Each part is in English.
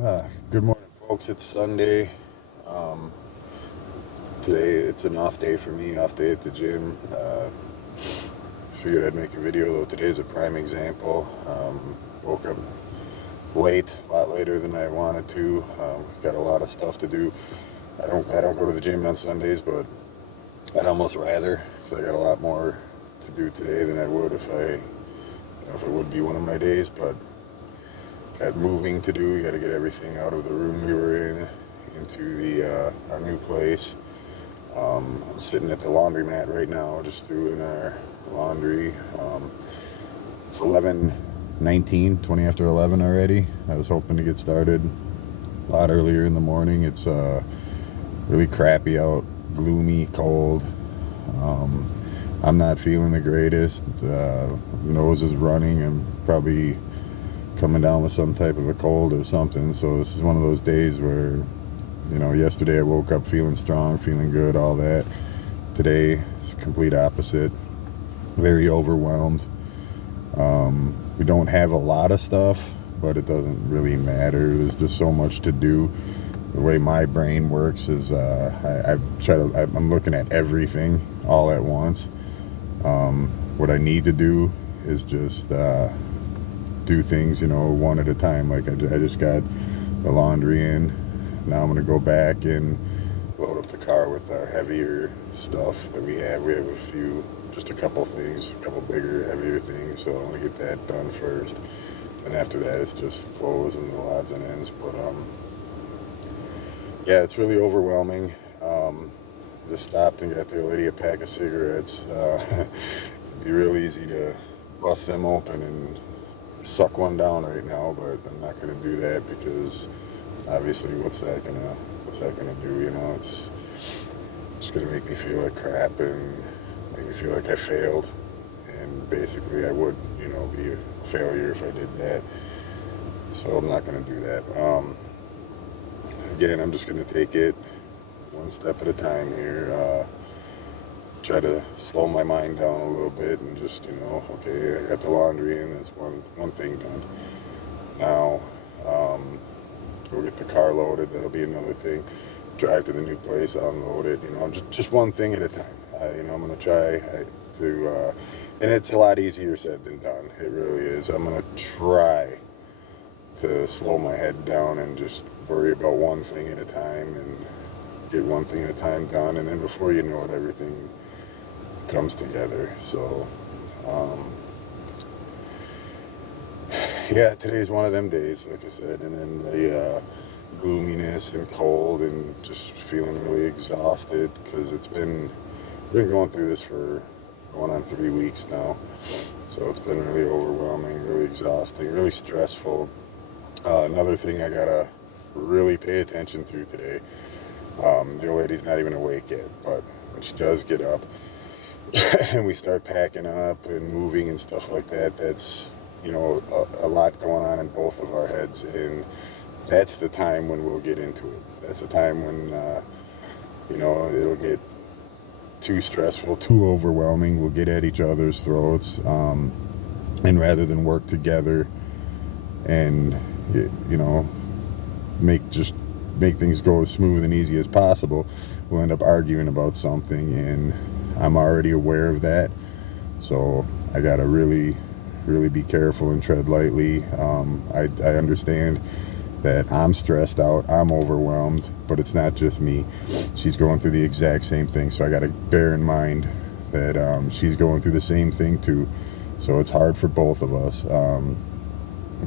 Good morning, folks. It's Sunday. Um, Today it's an off day for me, off day at the gym. Figured I'd make a video, though today's a prime example. Woke up late, a lot later than I wanted to. Got a lot of stuff to do. I don't go to the gym on Sundays, but I'd almost rather, because I got a lot more to do today than I would if if it would be one of my days. But got moving to do. We got to get everything out of the room we were in into the our new place. I'm sitting at the laundromat right now, just doing our laundry. It's 11:19, 20 after 11 already. I was hoping to get started a lot earlier in the morning. It's really crappy out, gloomy, cold. I'm not feeling the greatest. Nose is running. I'm probably coming down with some type of a cold or something. So this is one of those days where, yesterday I woke up feeling strong, feeling good, all that. Today it's complete opposite. Very overwhelmed. We don't have a lot of stuff, but it doesn't really matter. There's just so much to do. The way my brain works is I'm looking at everything all at once. What I need to do is just do things, one at a time. Like I just got the laundry in. Now I'm gonna go back and load up the car with our heavier stuff that we have. We have just a couple things, a couple bigger, heavier things. So I want to get that done first, and after that it's just clothes and the odds and ends. But yeah, it's really overwhelming. Just stopped and got the lady a pack of cigarettes. It'd be real easy to bust them open and suck one down right now, but I'm not going to do that because obviously what's that gonna do? It's just gonna make me feel like crap and make me feel like I failed, and basically I would be a failure if I did that. So I'm not going to do that. Again, I'm just going to take it one step at a time here. Try to slow my mind down a little bit and just, okay, I got the laundry in, that's one thing done. Now, go get the car loaded, that'll be another thing. Drive to the new place, unload it, just one thing at a time. I'm going to try to, and it's a lot easier said than done. It really is. I'm going to try to slow my head down and just worry about one thing at a time and get one thing at a time done, and then before you know it, everything comes together. So yeah, today's one of them days, like I said, and then the gloominess and cold and just feeling really exhausted because it's been going through this for going on 3 weeks now. So it's been really overwhelming, really exhausting, really stressful. Another thing I gotta really pay attention to today. The old lady's not even awake yet, but when she does get up and we start packing up and moving and stuff like that, that's a lot going on in both of our heads, and that's the time when we'll get into it. That's the time when it'll get too stressful, too overwhelming. We'll get at each other's throats, and rather than work together and make things go as smooth and easy as possible, we'll end up arguing about something, and I'm already aware of that. So I gotta really be careful and tread lightly. I understand that I'm stressed out, I'm overwhelmed, but it's not just me. She's going through the exact same thing, so I gotta bear in mind that she's going through the same thing too. So it's hard for both of us.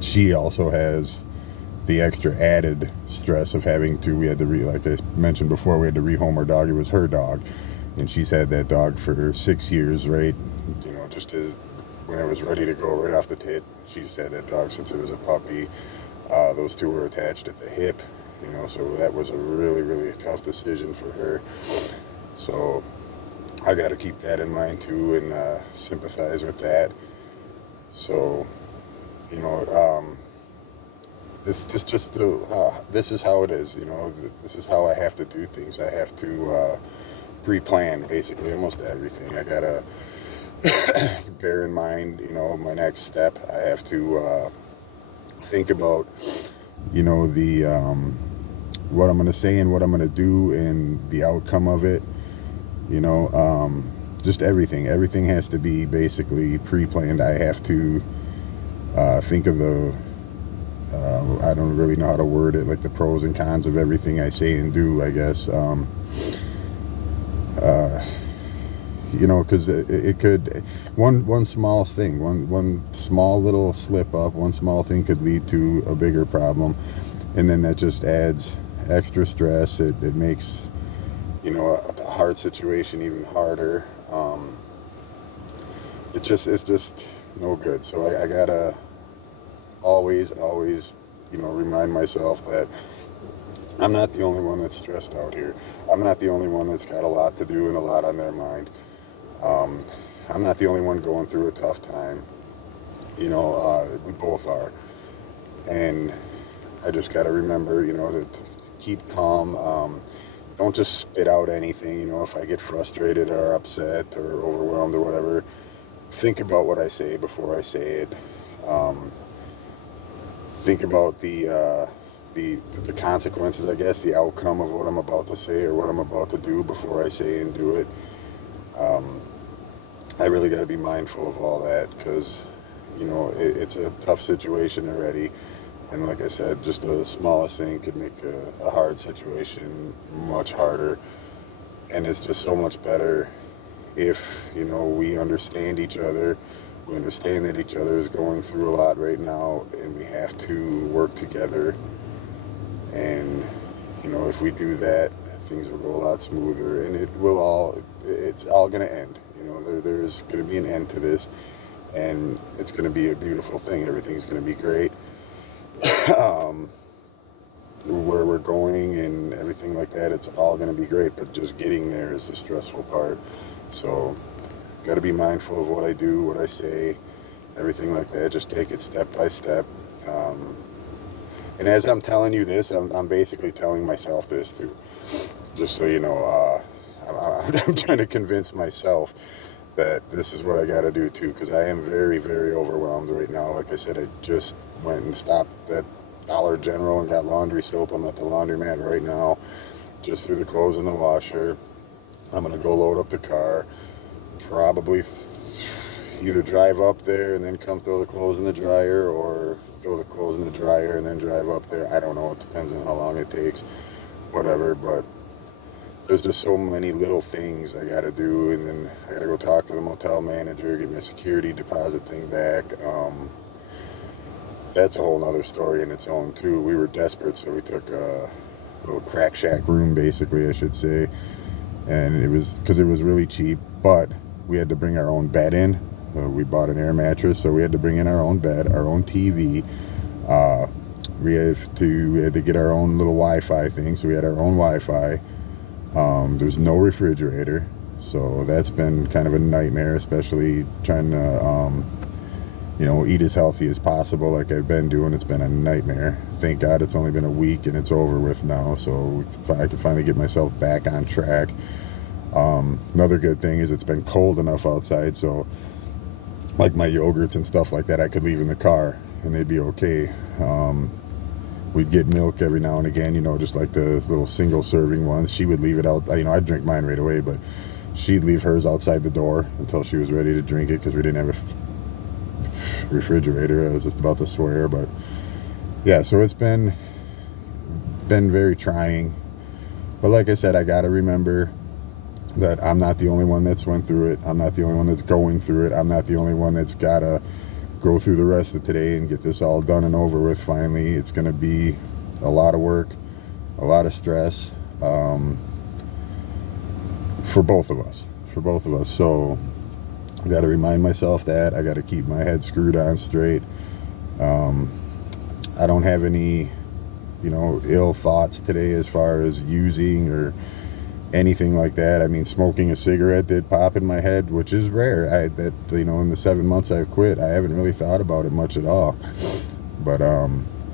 She also has the extra added stress of having to, like I mentioned before, we had to rehome our dog. It was her dog, and she's had that dog for 6 years, right? Just as when it was ready to go right off the tit, she's had that dog since it was a puppy. Those two were attached at the hip, so that was a really, really tough decision for her. So I got to keep that in mind too, and sympathize with that. So, this is how it is. This is how I have to do things. I have to pre-plan basically almost everything. I gotta bear in mind, my next step. I have to think about you know, the what I'm going to say and what I'm going to do and the outcome of it, you know, just everything has to be basically pre-planned. I have to think of the I don't really know how to word it, like the pros and cons of everything I say and do, I guess. You know, because it could, one small thing, one small little slip up, one small thing could lead to a bigger problem, and then that just adds extra stress. It makes, you know, a hard situation even harder. It's just no good. So I gotta always, you know, remind myself that I'm not the only one that's stressed out here. I'm not the only one that's got a lot to do and a lot on their mind. I'm not the only one going through a tough time. You know, we both are. And I just got to remember, you know, to keep calm. Don't just spit out anything. You know, if I get frustrated or upset or overwhelmed or whatever, think about what I say before I say it. Think about the consequences, I guess, the outcome of what I'm about to say or what I'm about to do before I say and do it. I really got to be mindful of all that because, you know, it's a tough situation already. And like I said, just the smallest thing could make a hard situation much harder. And it's just so much better if, you know, we understand each other. We understand that each other is going through a lot right now and we have to work together. And, you know, if we do that, things will go a lot smoother and it's all going to end. You know, there's going to be an end to this and it's going to be a beautiful thing. Everything's going to be great. Where we're going and everything like that, it's all going to be great, but just getting there is the stressful part. So got to be mindful of what I do, what I say, everything like that. Just take it step by step. And as I'm telling you this, I'm basically telling myself this too, just so you know. I'm trying to convince myself that this is what I got to do too, because I am very, very overwhelmed right now. Like I said, I just went and stopped at Dollar General and got laundry soap. I'm at the laundromat right now, just threw the clothes in the washer. I'm gonna go load up the car, probably either drive up there and then come throw the clothes in the dryer, or throw the clothes in the dryer and then drive up there. I don't know, it depends on how long it takes, whatever. But there's just so many little things I gotta do, and then I gotta go talk to the motel manager, get my security deposit thing back. That's a whole nother story in its own too. We were desperate, so we took a little crack shack room, basically, I should say. And it was because it was really cheap, but we had to bring our own bed in. We bought an air mattress, so we had to bring in our own bed, our own TV. We had to get our own little Wi-Fi thing, so we had our own Wi-Fi. There's no refrigerator, so that's been kind of a nightmare, especially trying to you know, eat as healthy as possible like I've been doing. It's been a nightmare. Thank God it's only been a week and it's over with now, so I can finally get myself back on track. Another good thing is it's been cold enough outside, so like my yogurts and stuff like that, I could leave in the car and they'd be okay. We'd get milk every now and again, you know, just like the little single serving ones. She would leave it out, you know, I'd drink mine right away, but she'd leave hers outside the door until she was ready to drink it because we didn't have a refrigerator. I was just about to swear, but yeah, so it's been very trying. But like I said, I got to remember that I'm not the only one that's went through it. I'm not the only one that's going through it. I'm not the only one that's got to go through the rest of today and get this all done and over with finally. It's going to be a lot of work, a lot of stress, for both of us. So I got to remind myself that. I got to keep my head screwed on straight. I don't have any, you know, ill thoughts today as far as using or anything like that. I mean, smoking a cigarette did pop in my head, which is rare. You know, in the 7 months I've quit, I haven't really thought about it much at all. But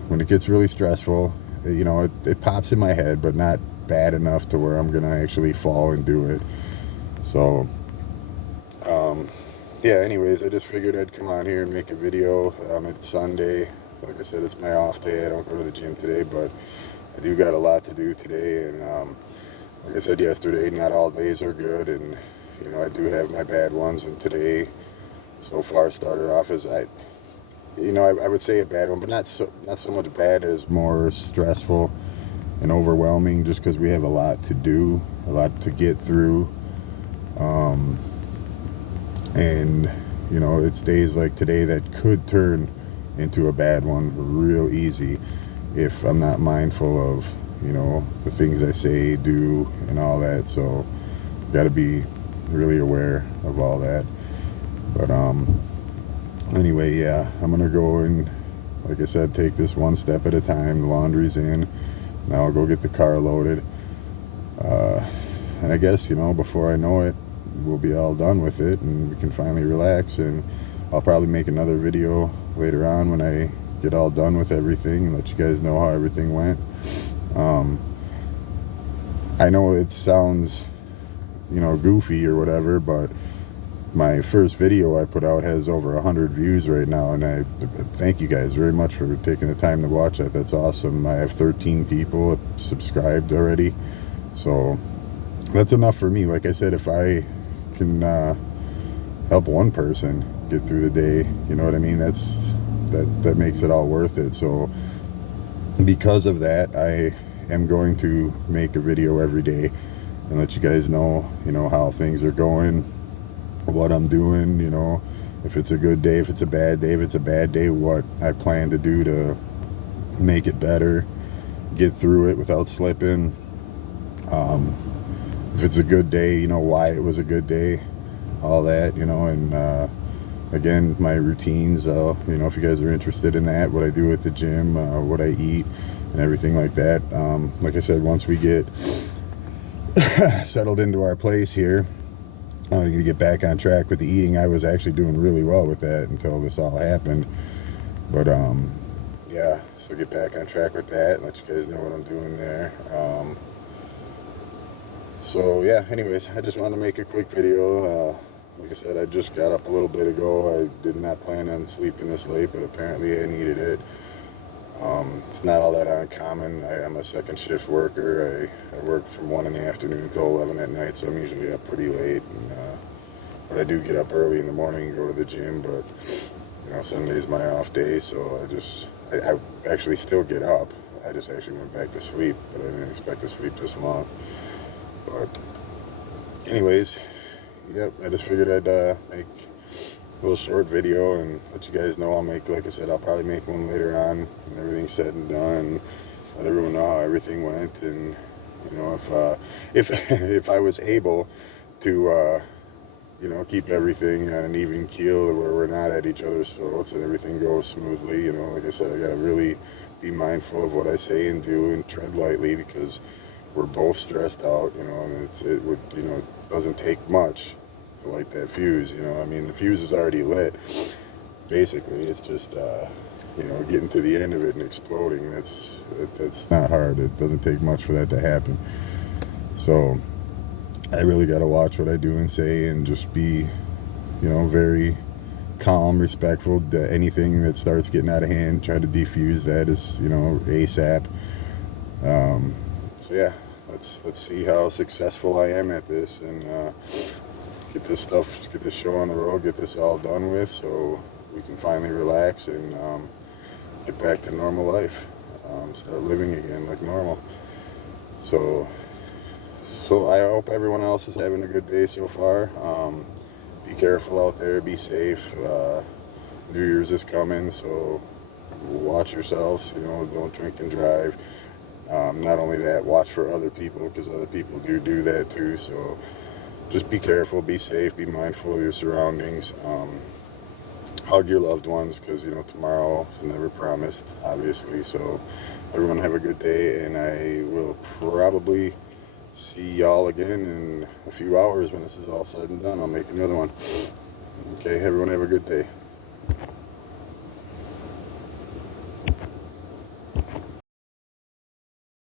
when it gets really stressful, you know, it pops in my head, but not bad enough to where I'm gonna actually fall and do it. So yeah, anyways, I just figured I'd come on here and make a video. It's Sunday. like I said, it's my off day. I don't go to the gym today, but I do got a lot to do today. And like I said yesterday, not all days are good, and you know, I do have my bad ones. And today, so far, started off as I would say a bad one, but not so much bad as more stressful and overwhelming, just because we have a lot to do, a lot to get through. And you know, it's days like today that could turn into a bad one real easy if I'm not mindful of, you know, the things I say, do, and all that. So got to be really aware of all that. But anyway, yeah, I'm gonna go and, like I said, take this one step at a time. The laundry's in. Now I'll go get the car loaded, and I guess, you know, before I know it, we'll be all done with it and we can finally relax. And I'll probably make another video later on when I get all done with everything and let you guys know how everything went. I know it sounds, you know, goofy or whatever, but my first video I put out has over 100 views right now, and I thank you guys very much for taking the time to watch that. That's awesome. I have 13 people subscribed already, so that's enough for me. Like I said, if I can help one person get through the day, you know what I mean, that makes it all worth it. So because of that, I am going to make a video every day and let you guys know, you know, how things are going, what I'm doing, you know, if it's a good day, if it's a bad day, if it's a bad day, what I plan to do to make it better, get through it without slipping. If it's a good day, you know, why it was a good day, all that, you know. And again, my routines, you know, if you guys are interested in that, what I do at the gym, what I eat and everything like that. Like I said, once we get settled into our place here, I'm going to get back on track with the eating. I was actually doing really well with that until this all happened. But yeah, so get back on track with that and let you guys know what I'm doing there. So yeah, anyways, I just wanted to make a quick video. Like I said, I just got up a little bit ago. I did not plan on sleeping this late, but apparently I needed it. It's not all that uncommon. I am a second shift worker. I work from 1 in the afternoon until 11 at night, so I'm usually up pretty late. And, but I do get up early in the morning and go to the gym, but you know, Sunday's my off day, so I actually still get up. I just actually went back to sleep, but I didn't expect to sleep this long. But anyways, yep, I just figured I'd make a little short video and let you guys know. Like I said, I'll probably make one later on when everything's said and done, let everyone know how everything went. And you know, if I was able to you know, keep everything on an even keel where we're not at each other's throats and everything goes smoothly, you know, like I said, I gotta really be mindful of what I say and do and tread lightly, because we're both stressed out, you know, and it would, you know, it doesn't take much to light that fuse, you know. I mean, the fuse is already lit. Basically, it's just, you know, getting to the end of it and exploding. That's not hard. It doesn't take much for that to happen. So I really got to watch what I do and say and just be, you know, very calm, respectful to anything that starts getting out of hand. Try to defuse that as, you know, ASAP. So yeah, let's see how successful I am at this, and get this show on the road, get this all done with, so we can finally relax and get back to normal life, start living again like normal. So I hope everyone else is having a good day so far. Be careful out there, be safe. New Year's is coming, so watch yourselves, you know, don't drink and drive. Not only that, watch for other people, because other people do that too. So just be careful, be safe, be mindful of your surroundings. Hug your loved ones, because, you know, tomorrow is never promised, obviously. So everyone have a good day, and I will probably see y'all again in a few hours when this is all said and done. I'll make another one. Okay, everyone have a good day.